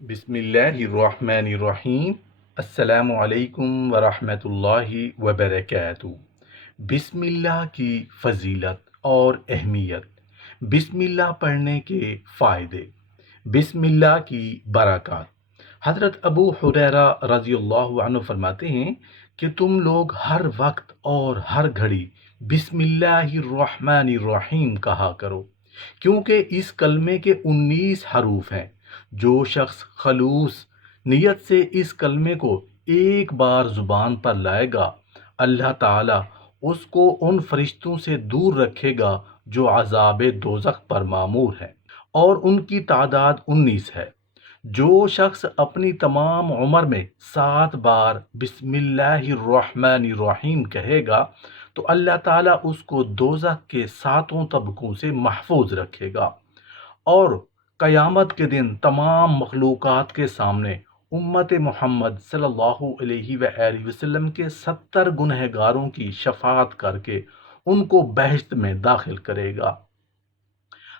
بسم اللہ الرحمن الرحیم۔ السلام علیکم ورحمۃ اللہ وبرکاتہ۔ بسم اللہ کی فضیلت اور اہمیت، بسم اللہ پڑھنے کے فائدے، بسم اللہ کی برکات۔ حضرت ابو ہریرہ رضی اللہ عنہ فرماتے ہیں کہ تم لوگ ہر وقت اور ہر گھڑی بسم اللہ الرحمن الرحیم کہا کرو، کیونکہ اس کلمے کے 19 حروف ہیں۔ جو شخص خلوص نیت سے اس کلمے کو ایک بار زبان پر لائے گا، اللہ تعالیٰ اس کو ان فرشتوں سے دور رکھے گا جو عذاب دوزخ پر مامور ہیں، اور ان کی تعداد 19 ہے۔ جو شخص اپنی تمام عمر میں 7 بار بسم اللہ الرحمن الرحیم کہے گا تو اللہ تعالیٰ اس کو دوزخ کے 7 طبقوں سے محفوظ رکھے گا، اور قیامت کے دن تمام مخلوقات کے سامنے امت محمد صلی اللہ علیہ وآلہ وسلم کے 70 گنہگاروں کی شفاعت کر کے ان کو بہشت میں داخل کرے گا۔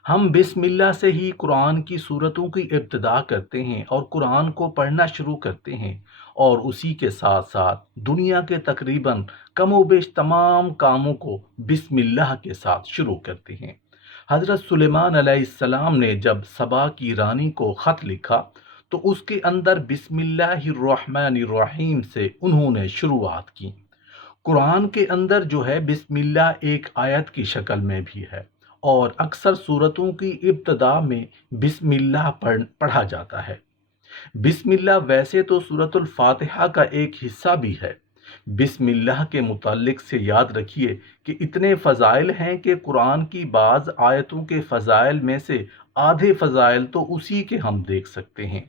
ہم بسم اللہ سے ہی قرآن کی صورتوں کی ابتدا کرتے ہیں اور قرآن کو پڑھنا شروع کرتے ہیں، اور اسی کے ساتھ ساتھ دنیا کے تقریباً کم و بیش تمام کاموں کو بسم اللہ کے ساتھ شروع کرتے ہیں۔ حضرت سلیمان علیہ السلام نے جب سبا کی رانی کو خط لکھا تو اس کے اندر بسم اللہ الرحمن الرحیم سے انہوں نے شروعات کی۔ قرآن کے اندر جو ہے بسم اللہ ایک آیت کی شکل میں بھی ہے، اور اکثر صورتوں کی ابتدا میں بسم اللہ پڑھا جاتا ہے۔ بسم اللہ ویسے تو سورۃ الفاتحہ کا ایک حصہ بھی ہے۔ بسم اللہ کے متعلق سے یاد رکھیے کہ اتنے فضائل ہیں کہ قرآن کی بعض آیتوں کے فضائل میں سے آدھے فضائل تو اسی کے ہم دیکھ سکتے ہیں۔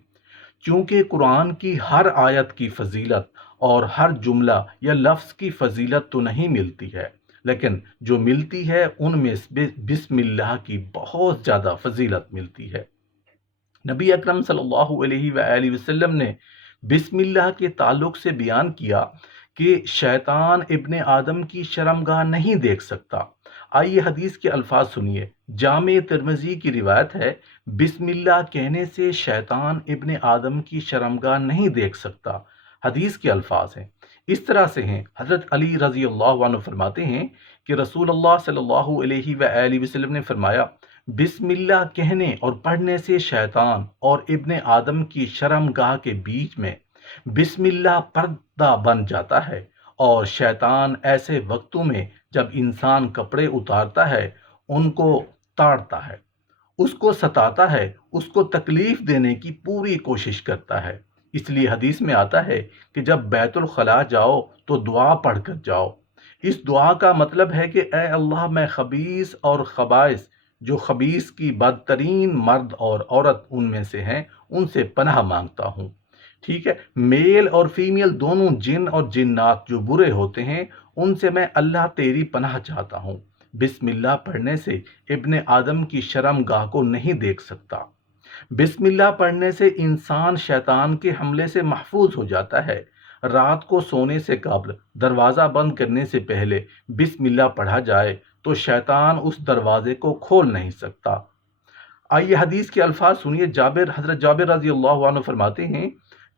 چونکہ قرآن کی ہر آیت کی فضیلت اور ہر جملہ یا لفظ کی فضیلت تو نہیں ملتی ہے، لیکن جو ملتی ہے ان میں بسم اللہ کی بہت زیادہ فضیلت ملتی ہے۔ نبی اکرم صلی اللہ علیہ وآلہ وسلم نے بسم اللہ کے تعلق سے بیان کیا کہ شیطان ابن آدم کی شرمگاہ نہیں دیکھ سکتا۔ آئیے حدیث کے الفاظ سنیے۔ جامع ترمذی کی روایت ہے، بسم اللہ کہنے سے شیطان ابن آدم کی شرمگاہ نہیں دیکھ سکتا۔ حدیث کے الفاظ ہیں، اس طرح سے ہیں۔ حضرت علی رضی اللہ عنہ فرماتے ہیں کہ رسول اللہ صلی اللہ علیہ وآلہ وسلم نے فرمایا، بسم اللہ کہنے اور پڑھنے سے شیطان اور ابن آدم کی شرمگاہ کے بیچ میں بسم اللہ پردہ بن جاتا ہے، اور شیطان ایسے وقتوں میں جب انسان کپڑے اتارتا ہے ان کو تاڑتا ہے، اس کو ستاتا ہے، اس کو تکلیف دینے کی پوری کوشش کرتا ہے۔ اس لیے حدیث میں آتا ہے کہ جب بیت الخلاء جاؤ تو دعا پڑھ کر جاؤ۔ اس دعا کا مطلب ہے کہ اے اللہ، میں خبیث اور خبائث، جو خبیث کی بدترین مرد اور عورت ان میں سے ہیں، ان سے پناہ مانگتا ہوں۔ ٹھیک ہے، میل اور فیمیل دونوں جن اور جنات جو برے ہوتے ہیں، ان سے میں اللہ تیری پناہ چاہتا ہوں۔ بسم اللہ پڑھنے سے ابن آدم کی شرمگاہ کو نہیں دیکھ سکتا۔ بسم اللہ پڑھنے سے انسان شیطان کے حملے سے محفوظ ہو جاتا ہے۔ رات کو سونے سے قبل دروازہ بند کرنے سے پہلے بسم اللہ پڑھا جائے تو شیطان اس دروازے کو کھول نہیں سکتا۔ آئیے حدیث کے الفاظ سنیے۔ حضرت جابر رضی اللہ عنہ فرماتے ہیں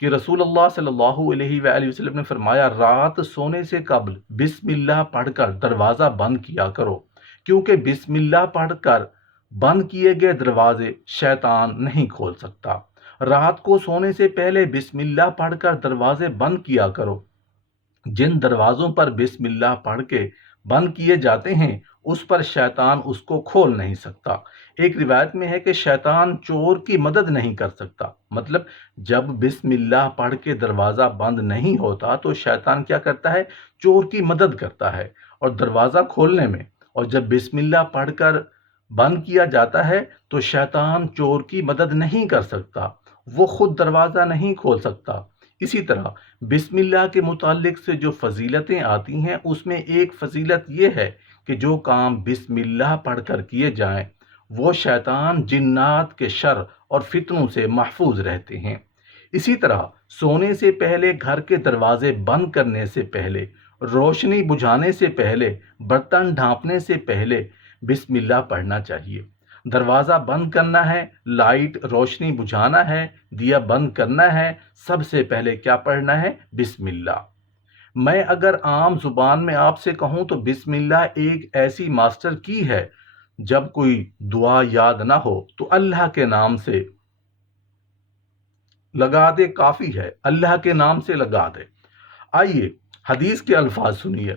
کہ رسول اللہ صلی اللہ علیہ وآلہ وسلم نے فرمایا، رات سونے سے قبل بسم اللہ پڑھ کر دروازہ بند کیا کرو، کیونکہ بسم اللہ پڑھ کر بند کیے گئے دروازے شیطان نہیں کھول سکتا۔ رات کو سونے سے پہلے بسم اللہ پڑھ کر دروازے بند کیا کرو۔ جن دروازوں پر بسم اللہ پڑھ کے بند کیے جاتے ہیں اس پر شیطان اس کو کھول نہیں سکتا۔ ایک روایت میں ہے کہ شیطان چور کی مدد نہیں کر سکتا، مطلب جب بسم اللہ پڑھ کے دروازہ بند نہیں ہوتا تو شیطان کیا کرتا ہے؟ چور کی مدد کرتا ہے اور دروازہ کھولنے میں، اور جب بسم اللہ پڑھ کر بند کیا جاتا ہے تو شیطان چور کی مدد نہیں کر سکتا، وہ خود دروازہ نہیں کھول سکتا۔ اسی طرح بسم اللہ کے متعلق سے جو فضیلتیں آتی ہیں اس میں ایک فضیلت یہ ہے کہ جو کام بسم اللہ پڑھ کر کیے جائیں وہ شیطان جنات کے شر اور فتنوں سے محفوظ رہتے ہیں۔ اسی طرح سونے سے پہلے، گھر کے دروازے بند کرنے سے پہلے، روشنی بجھانے سے پہلے، برتن ڈھانپنے سے پہلے بسم اللہ پڑھنا چاہیے۔ دروازہ بند کرنا ہے، لائٹ روشنی بجھانا ہے، دیا بند کرنا ہے، سب سے پہلے کیا پڑھنا ہے؟ بسم اللہ۔ میں اگر عام زبان میں آپ سے کہوں تو بسم اللہ ایک ایسی ماسٹر کی ہے، جب کوئی دعا یاد نہ ہو تو اللہ کے نام سے لگا دے، کافی ہے، اللہ کے نام سے لگا دے۔ آئیے حدیث کے الفاظ سنیے۔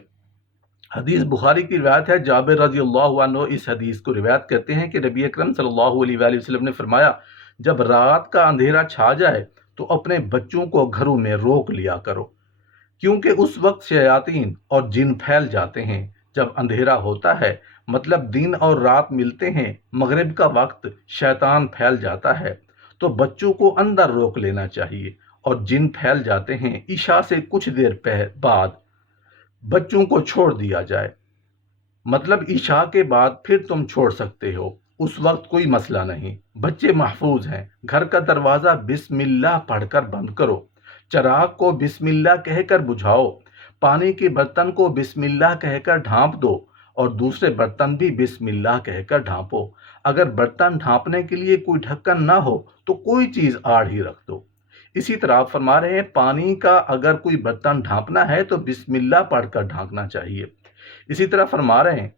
حدیث بخاری کی روایت ہے، جابر رضی اللہ عنہ اس حدیث کو روایت کرتے ہیں کہ نبی اکرم صلی اللہ علیہ وآلہ وسلم نے فرمایا، جب رات کا اندھیرا چھا جائے تو اپنے بچوں کو گھروں میں روک لیا کرو، کیونکہ اس وقت شیاطین اور جن پھیل جاتے ہیں۔ جب اندھیرا ہوتا ہے مطلب دن اور رات ملتے ہیں، مغرب کا وقت شیطان پھیل جاتا ہے، تو بچوں کو اندر روک لینا چاہیے، اور جن پھیل جاتے ہیں عشاء سے کچھ دیر بعد بچوں کو چھوڑ دیا جائے، مطلب عشاء کے بعد پھر تم چھوڑ سکتے ہو، اس وقت کوئی مسئلہ نہیں، بچے محفوظ ہیں۔ گھر کا دروازہ بسم اللہ پڑھ کر بند کرو، چراغ کو بسم اللہ کہہ کر بجھاؤ، پانی کے برتن کو بسم اللہ کہہ کر ڈھانپ دو، اور دوسرے برتن بھی بسم اللہ کہہ کر ڈھانپو۔ اگر برتن ڈھانپنے کے لیے کوئی ڈھکن نہ ہو تو کوئی چیز آڑ ہی رکھ دو۔ اسی طرح آپ فرما رہے ہیں، پانی کا اگر کوئی برتن ڈھانپنا ہے تو بسم اللہ پڑھ کر ڈھانپنا چاہیے۔ اسی طرح فرما رہے ہیں،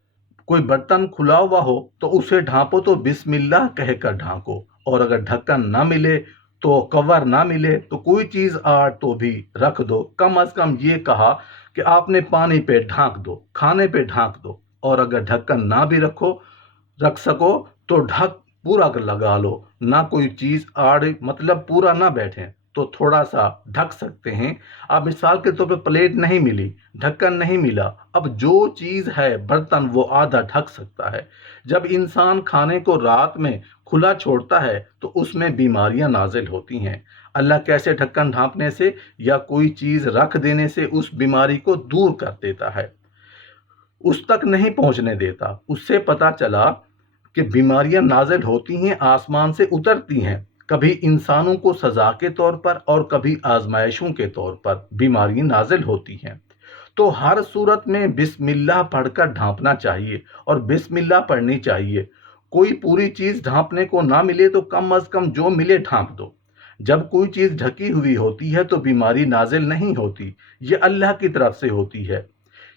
کوئی برتن کھلا ہوا ہو تو اسے ڈھانپو تو بسم اللہ کہہ کر ڈھانپو، اور اگر ڈھکن نہ ملے تو کور نہ ملے تو کوئی چیز آڑ تو بھی رکھ دو، کم از کم یہ کہا کہ آپ نے پانی پہ ڈھانک دو، کھانے پہ ڈھانک دو، اور اگر ڈھکن نہ بھی رکھ سکو تو ڈھک پورا لگا لو، نہ کوئی چیز آڑ مطلب پورا نہ بیٹھے تو تھوڑا سا ڈھک سکتے ہیں۔ اب مثال کے طور پہ پلیٹ نہیں ملی، ڈھکن نہیں ملا، اب جو چیز ہے برتن وہ آدھا ڈھک سکتا ہے۔ جب انسان کھانے کو رات میں کھلا چھوڑتا ہے تو اس میں بیماریاں نازل ہوتی ہیں۔ اللہ کیسے ڈھکن ڈھانپنے سے یا کوئی چیز رکھ دینے سے اس بیماری کو دور کر دیتا ہے، اس تک نہیں پہنچنے دیتا۔ اس سے پتہ چلا کہ بیماریاں نازل ہوتی ہیں، آسمان سے اترتی ہیں، کبھی انسانوں کو سزا کے طور پر اور کبھی آزمائشوں کے طور پر بیماریاں نازل ہوتی ہیں۔ تو ہر صورت میں بسم اللہ پڑھ کر ڈھانپنا چاہیے اور بسم اللہ پڑھنی چاہیے۔ کوئی پوری چیز ڈھانپنے کو نہ ملے تو کم از کم جو ملے ڈھانپ دو۔ جب کوئی چیز ڈھکی ہوئی ہوتی ہے تو بیماری نازل نہیں ہوتی، یہ اللہ کی طرف سے ہوتی ہے۔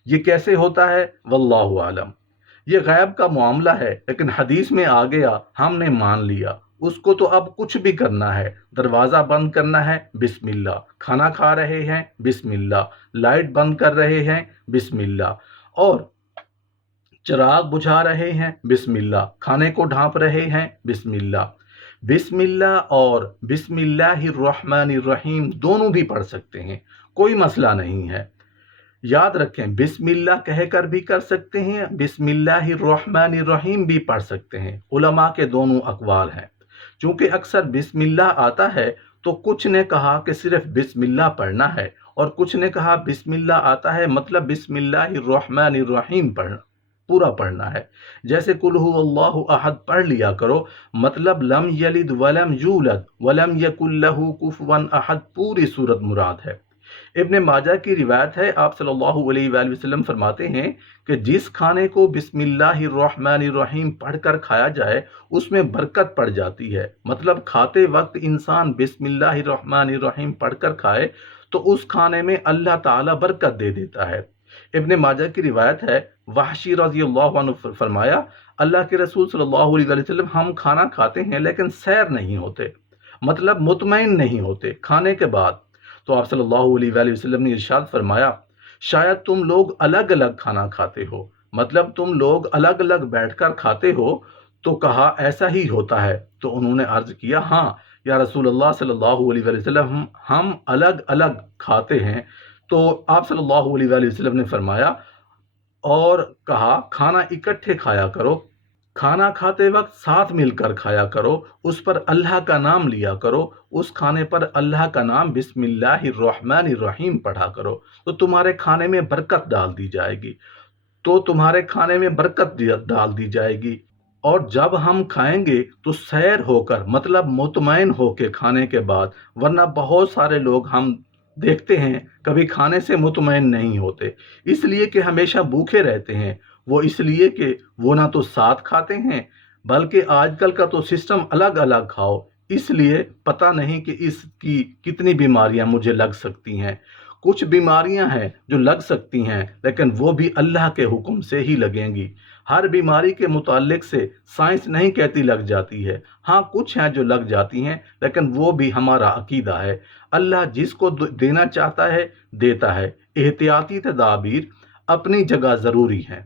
یہ کیسے ہوتا ہے؟ واللہ عالم۔ یہ غیب کا معاملہ ہے، لیکن حدیث میں آ گیا، ہم نے مان لیا، اس کو تو اب کچھ بھی کرنا ہے۔ دروازہ بند کرنا ہے، بسم اللہ۔ کھانا کھا رہے ہیں، بسم اللہ۔ لائٹ بند کر رہے ہیں، بسم اللہ۔ اور چراغ بجھا رہے ہیں، بسم اللہ۔ کھانے کو ڈھانپ رہے ہیں، بسم اللہ۔ بسم اللہ اور بسم اللہ الرحمن الرحیم دونوں بھی پڑھ سکتے ہیں، کوئی مسئلہ نہیں ہے۔ یاد رکھیں، بسم اللہ کہہ کر بھی کر سکتے ہیں، بسم اللہ الرحمن الرحیم بھی پڑھ سکتے ہیں، علماء کے دونوں اقوال ہیں۔ چونکہ اکثر بسم اللہ آتا ہے تو کچھ نے کہا کہ صرف بسم اللہ پڑھنا ہے، اور کچھ نے کہا بسم اللہ آتا ہے مطلب بسم اللہ الرحمن الرحیم پورا پڑھنا ہے۔ جیسے قل هو اللہ احد پڑھ لیا کرو، مطلب لم یلد ولم یولد ولم یکن لہ کفوا احد پوری صورت مراد ہے۔ ابن ماجہ کی روایت ہے، آپ صلی اللہ علیہ وآلہ وسلم فرماتے ہیں کہ جس کھانے کو بسم اللہ الرحمن الرحیم پڑھ کر کھایا جائے اس میں برکت پڑ جاتی ہے، مطلب کھاتے وقت انسان بسم اللہ الرحمن الرحیم پڑھ کر کھائے تو اس کھانے میں اللہ تعالیٰ برکت دے دیتا ہے۔ ابن ماجہ کی روایت ہے، وحشی رضی اللہ عنہ فرمایا، اللہ کے رسول صلی اللہ علیہ وآلہ وسلم، ہم کھانا کھاتے ہیں لیکن سیر نہیں ہوتے، مطلب مطمئن نہیں ہوتے کھانے کے بعد۔ تو آپ صلی اللہ علیہ وآلہ وسلم نے ارشاد فرمایا، شاید تم لوگ الگ الگ کھانا کھاتے ہو، مطلب تم لوگ الگ الگ بیٹھ کر کھاتے ہو۔ تو کہا ایسا ہی ہوتا ہے؟ تو انہوں نے عرض کیا، ہاں یا رسول اللہ صلی اللہ علیہ وآلہ وسلم، ہم الگ الگ کھاتے ہیں۔ تو آپ صلی اللہ علیہ وآلہ وسلم نے فرمایا اور کہا، کھانا اکٹھے کھایا کرو، کھانا کھاتے وقت ساتھ مل کر کھایا کرو، اس پر اللہ کا نام لیا کرو، اس کھانے پر اللہ کا نام بسم اللہ الرحمن الرحیم پڑھا کرو، تو تمہارے کھانے میں برکت ڈال دی جائے گی، ڈال دی جائے گی۔ اور جب ہم کھائیں گے تو سیر ہو کر، مطلب مطمئن ہو کے کھانے کے بعد، ورنہ بہت سارے لوگ ہم دیکھتے ہیں کبھی کھانے سے مطمئن نہیں ہوتے، اس لیے کہ ہمیشہ بھوکے رہتے ہیں، وہ اس لیے کہ وہ نہ تو ساتھ کھاتے ہیں، بلکہ آج کل کا تو سسٹم الگ الگ کھاؤ، اس لیے پتہ نہیں کہ اس کی کتنی بیماریاں مجھے لگ سکتی ہیں۔ کچھ بیماریاں ہیں جو لگ سکتی ہیں لیکن وہ بھی اللہ کے حکم سے ہی لگیں گی۔ ہر بیماری کے متعلق سے سائنس نہیں کہتی لگ جاتی ہے، ہاں کچھ ہیں جو لگ جاتی ہیں لیکن وہ بھی ہمارا عقیدہ ہے۔ اللہ جس کو دینا چاہتا ہے دیتا ہے۔ احتیاطی تدابیر اپنی جگہ ضروری ہیں۔